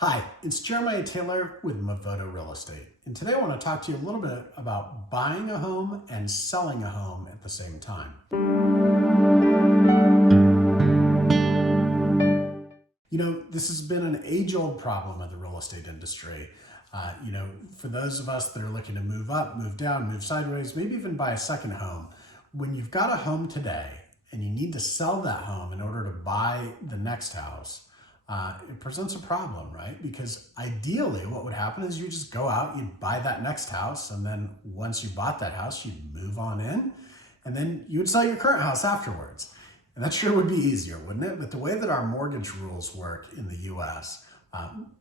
Hi, it's Jeremiah Taylor with Movoto Real Estate. And today I want to talk to you a little bit about buying a home and selling a home at the same time. This has been an age-old problem of the real estate industry. For those of us that are looking to move up, move down, move sideways, maybe even buy a second home, when you've got a home today and you need to sell that home in order to buy the next house, it presents a problem, right? Because ideally what would happen is you just go out, you'd buy that next house, and then once you bought that house, you'd move on in, and then you would sell your current house afterwards. And that sure would be easier, wouldn't it? But the way that our mortgage rules work in the US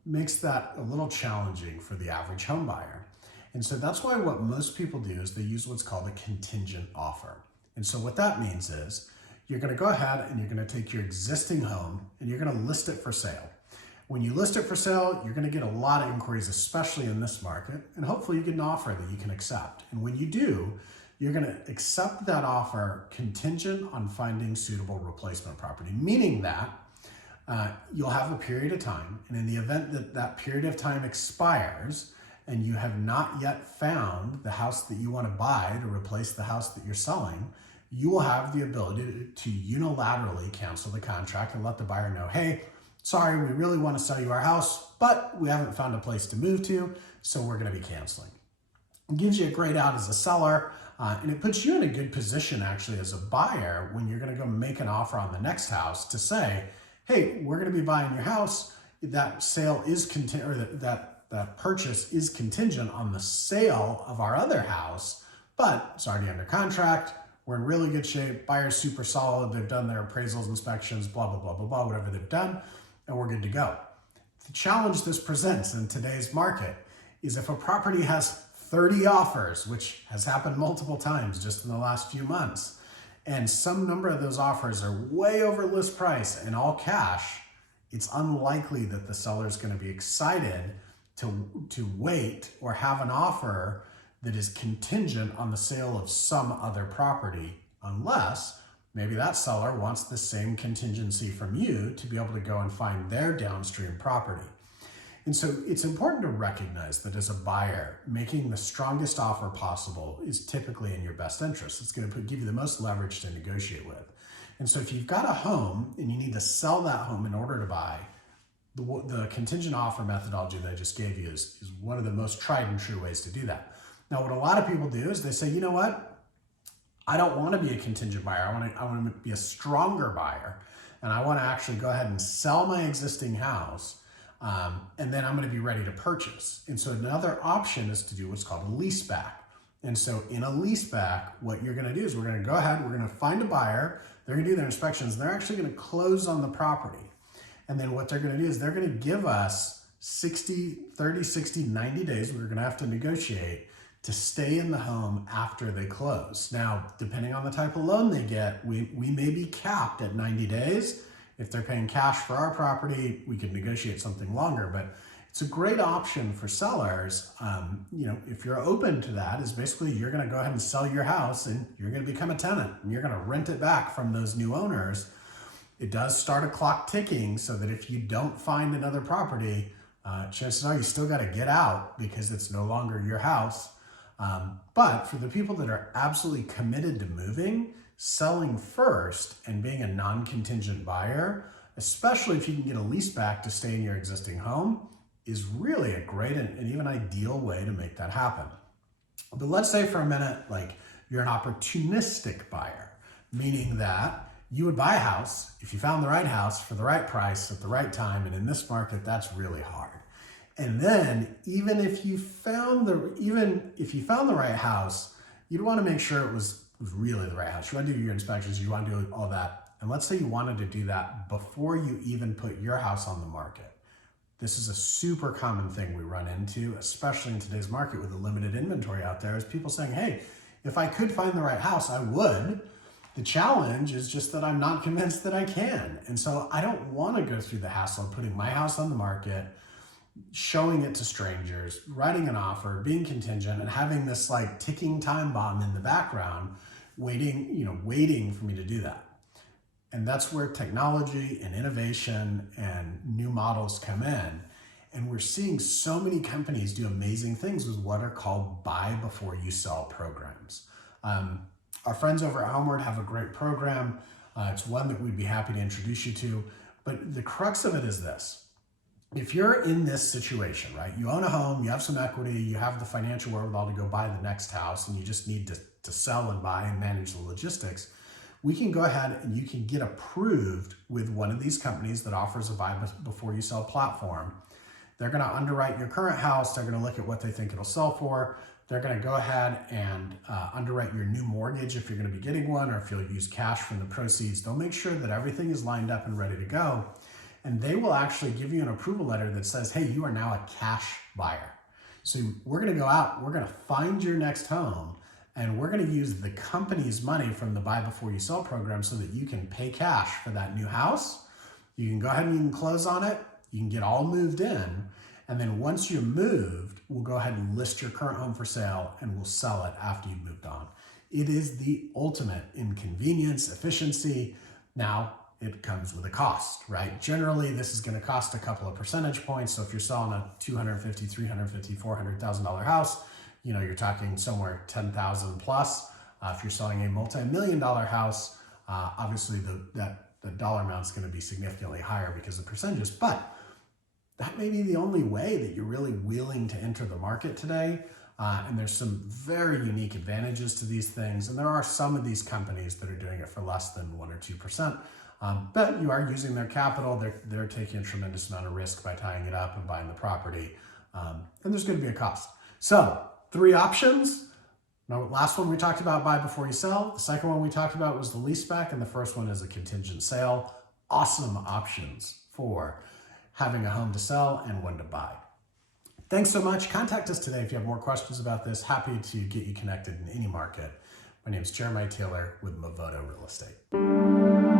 makes that a little challenging for the average home buyer. And so that's why what most people do is they use what's called a contingent offer. And so what that means is you're going to go ahead and you're going to take your existing home and you're going to list it for sale. When you list it for sale, you're going to get a lot of inquiries, especially in this market, and hopefully you get an offer that you can accept. And when you do, you're going to accept that offer contingent on finding suitable replacement property, meaning that you'll have a period of time, and in the event that that period of time expires and you have not yet found the house that you want to buy to replace the house that you're selling, you will have the ability to unilaterally cancel the contract and let the buyer know, hey, sorry, we really want to sell you our house, but we haven't found a place to move to, so we're going to be canceling. It gives you a great out as a seller, and it puts you in a good position actually as a buyer when you're going to go make an offer on the next house to say, hey, we're going to be buying your house. That sale is that purchase is contingent on the sale of our other house, but it's already under contract. We're in really good shape. Buyer's super solid. They've done their appraisals, inspections, blah, blah, blah, blah, blah, whatever they've done, and we're good to go. The challenge this presents in today's market is if a property has 30 offers, which has happened multiple times just in the last few months, and some number of those offers are way over list price and all cash, it's unlikely that the seller is going to be excited to wait or have an offer that is contingent on the sale of some other property, unless maybe that seller wants the same contingency from you to be able to go and find their downstream property. And so it's important to recognize that as a buyer, making the strongest offer possible is typically in your best interest. It's going to give you the most leverage to negotiate with. And so if you've got a home and you need to sell that home in order to buy, the contingent offer methodology that I just gave you is one of the most tried and true ways to do that. Now, what a lot of people do is they say, you know what? I don't want to be a contingent buyer. I want to be a stronger buyer. And I want to actually go ahead and sell my existing house. And then I'm going to be ready to purchase. And so another option is to do what's called a lease back. And so in a lease back, what you're going to do is we're going to go ahead, we're going to find a buyer. They're going to do their inspections. And they're actually going to close on the property. And then what they're going to do is they're going to give us 30, 60, 90 days. We're going to have to negotiate to stay in the home after they close. Now, depending on the type of loan they get, we may be capped at 90 days. If they're paying cash for our property, we could negotiate something longer, but it's a great option for sellers. If you're open to that, is basically you're going to go ahead and sell your house and you're going to become a tenant and you're going to rent it back from those new owners. It does start a clock ticking so that if you don't find another property, chances are you still got to get out because it's no longer your house. But for the people that are absolutely committed to moving, selling first and being a non-contingent buyer, especially if you can get a lease back to stay in your existing home, is really a great and even ideal way to make that happen. But let's say for a minute, like you're an opportunistic buyer, meaning that you would buy a house if you found the right house for the right price at the right time. And in this market, that's really hard. And then even if you found the right house, you'd want to make sure it was really the right house. You want to do your inspections, you want to do all that. And let's say you wanted to do that before you even put your house on the market. This is a super common thing we run into, especially in today's market with the limited inventory out there, is people saying, hey, if I could find the right house, I would. The challenge is just that I'm not convinced that I can. And so I don't want to go through the hassle of putting my house on the market, showing it to strangers, writing an offer, being contingent, and having this like ticking time bomb in the background, waiting for me to do that. And that's where technology and innovation and new models come in. And we're seeing so many companies do amazing things with what are called buy before you sell programs. Our friends over at Homeward have a great program. It's one that we'd be happy to introduce you to. But the crux of it is this. If you're in this situation, right, you own a home, you have some equity, you have the financial wherewithal to go buy the next house, and you just need to sell and buy and manage the logistics, we can go ahead and you can get approved with one of these companies that offers a buy before you sell platform. They're going to underwrite your current house. They're going to look at what they think it'll sell for. They're going to go ahead and underwrite your new mortgage if you're going to be getting one, or if you'll use cash from the proceeds. They'll make sure that everything is lined up and ready to go. And they will actually give you an approval letter that says, hey, you are now a cash buyer. So we're going to go out, we're going to find your next home, and we're going to use the company's money from the buy before you sell program so that you can pay cash for that new house. You can go ahead and you can close on it. You can get all moved in. And then once you're moved, we'll go ahead and list your current home for sale and we'll sell it after you've moved on. It is the ultimate in convenience, efficiency. Now, it comes with a cost, right? Generally, this is going to cost a couple of percentage points. So if you're selling a $250,000, $350,000, $400,000 house, you're talking somewhere 10,000 plus. If you're selling a multi-million-dollar house, obviously the dollar amount is going to be significantly higher because of percentages. But that may be the only way that you're really willing to enter the market today. And there's some very unique advantages to these things. And there are some of these companies that are doing it for less than 1 or 2%. But you are using their capital. They're taking a tremendous amount of risk by tying it up and buying the property. And there's going to be a cost. So 3 options. Now, last one we talked about, buy before you sell. The second one we talked about was the leaseback, and the first one is a contingent sale. Awesome options for having a home to sell and one to buy. Thanks so much. Contact us today if you have more questions about this. Happy to get you connected in any market. My name is Jeremiah Taylor with Movoto Real Estate.